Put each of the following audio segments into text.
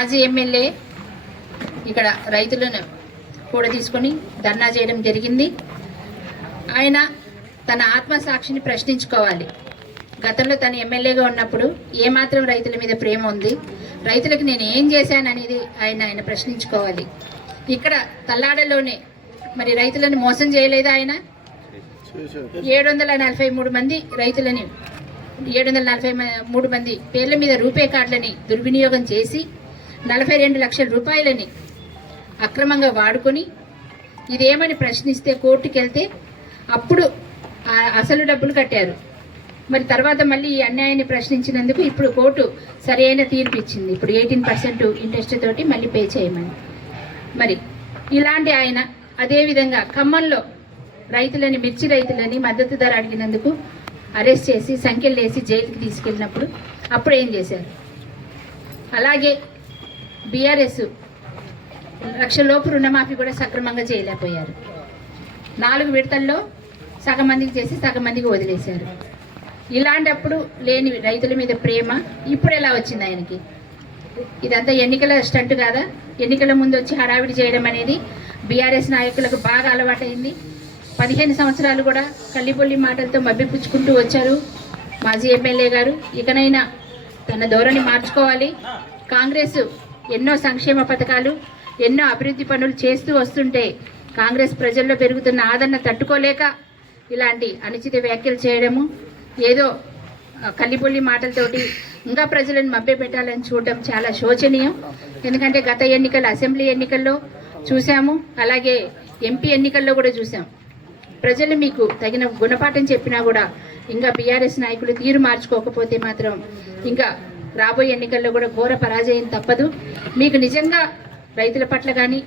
మాజీ ఎమ్మెల్యే ఇక్కడ రైతులను కూడా తీసుకొని ధర్నా చేయడం జరిగింది. ఆయన తన ఆత్మసాక్షిని ప్రశ్నించుకోవాలి. గతంలో తను ఎమ్మెల్యేగా ఉన్నప్పుడు ఏమాత్రం రైతుల మీద ప్రేమ ఉంది, రైతులకు నేను ఏం చేశాననేది ఆయన ప్రశ్నించుకోవాలి. ఇక్కడ తల్లాడలోనే మరి రైతులను మోసం చేయలేదా ఆయన? 743 మంది రైతులని 743 మంది పేర్ల మీద రూపే కార్డులని దుర్వినియోగం చేసి 42 లక్షల రూపాయలని అక్రమంగా వాడుకొని ఇదేమని ప్రశ్నిస్తే కోర్టుకు వెళ్తే అప్పుడు అసలు డబ్బులు కట్టారు. మరి తర్వాత మళ్ళీ ఈ అన్యాయాన్ని ప్రశ్నించినందుకు ఇప్పుడు కోర్టు సరైన తీర్పు ఇచ్చింది. ఇప్పుడు 18% ఇంట్రెస్ట్ తోటి మళ్ళీ పే చేయమని. మరి ఇలాంటి ఆయన అదేవిధంగా ఖమ్మంలో రైతులని మిర్చి రైతులని మద్దతు ధర అడిగినందుకు అరెస్ట్ చేసి సంఖ్యలు వేసి జైలుకి తీసుకెళ్ళినప్పుడు అప్పుడు ఏం చేశారు? అలాగే బీఆర్ఎస్ 1 లక్షలోపు రుణమాఫీ కూడా సక్రమంగా చేయలేకపోయారు. 4 విడతల్లో సగం మందికి చేసి సగం మందికి వదిలేశారు. ఇలాంటప్పుడు లేని రైతుల మీద ప్రేమ ఇప్పుడు ఎలా వచ్చింది ఆయనకి? ఇదంతా ఎన్నికల స్టంట్ కాదా? ఎన్నికల ముందు వచ్చి హడావిడి చేయడం అనేది బీఆర్ఎస్ నాయకులకు బాగా అలవాటైంది. 15 సంవత్సరాలు కూడా కల్లిపొల్లి మాటలతో మభ్యపుచ్చుకుంటూ వచ్చారు మాజీ ఎమ్మెల్యే గారు. ఇకనైనా తన ధోరణి మార్చుకోవాలి. కాంగ్రెస్ ఎన్నో సంక్షేమ పథకాలు ఎన్నో అభివృద్ధి పనులు చేస్తూ వస్తుంటే కాంగ్రెస్ ప్రజల్లో పెరుగుతున్న ఆదరణ తట్టుకోలేక ఇలాంటి అనుచిత వ్యాఖ్యలు చేయడము, ఏదో కల్లిపొల్లి మాటలతోటి ఇంకా ప్రజలను మభ్యపెట్టాలని చూడడం చాలా శోచనీయం. ఎందుకంటే గత ఎన్నికలు అసెంబ్లీ ఎన్నికల్లో చూసాము, అలాగే ఎంపీ ఎన్నికల్లో కూడా చూసాం. ప్రజలు మీకు తగిన గుణపాఠం చెప్పినా కూడా ఇంకా బీఆర్ఎస్ నాయకులు తీరు మార్చుకోకపోతే మాత్రం ఇంకా రాబోయే ఎన్నికల్లో కూడా ఘోర పరాజయం తప్పదు. మీకు నిజంగా రైతుల పట్ల కానీ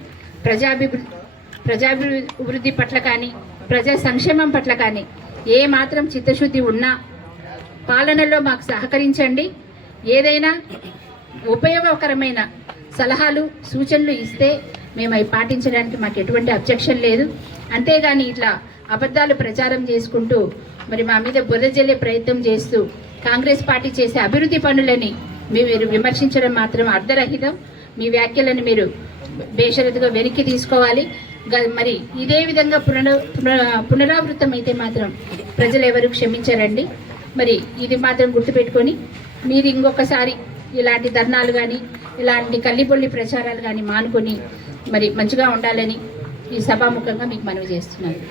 ప్రజాభివృద్ధి పట్ల కానీ ప్రజా సంక్షేమం పట్ల కానీ ఏ మాత్రం చిత్తశుద్ధి ఉన్నా పాలనలో మాకు సహకరించండి. ఏదైనా ఉపయోగకరమైన సలహాలు సూచనలు ఇస్తే మేము అవి పాటించడానికి మాకు ఎటువంటి అబ్జెక్షన్ లేదు. అంతేగాని ఇట్లా అబద్ధాలు ప్రచారం చేసుకుంటూ మరి మా మీద బురద జల్లే ప్రయత్నం చేస్తూ కాంగ్రెస్ పార్టీ చేసే అభివృద్ధి పనులని మీరు విమర్శించడం మాత్రం అర్ధరహితం. మీ వ్యాఖ్యలను మీరు బేషరతుగా వెనక్కి తీసుకోవాలి. మరి ఇదే విధంగా పునరావృతం అయితే మాత్రం ప్రజలు ఎవరు క్షమించరండి. మరి ఇది మాత్రం గుర్తుపెట్టుకొని మీరు ఇంకొకసారి ఇలాంటి ధర్నాలు కానీ ఇలాంటి కల్లిపొల్లి ప్రచారాలు కానీ మానుకొని మరి మంచిగా ఉండాలని ఈ సభాముఖంగా మీకు మనవి చేస్తున్నాను.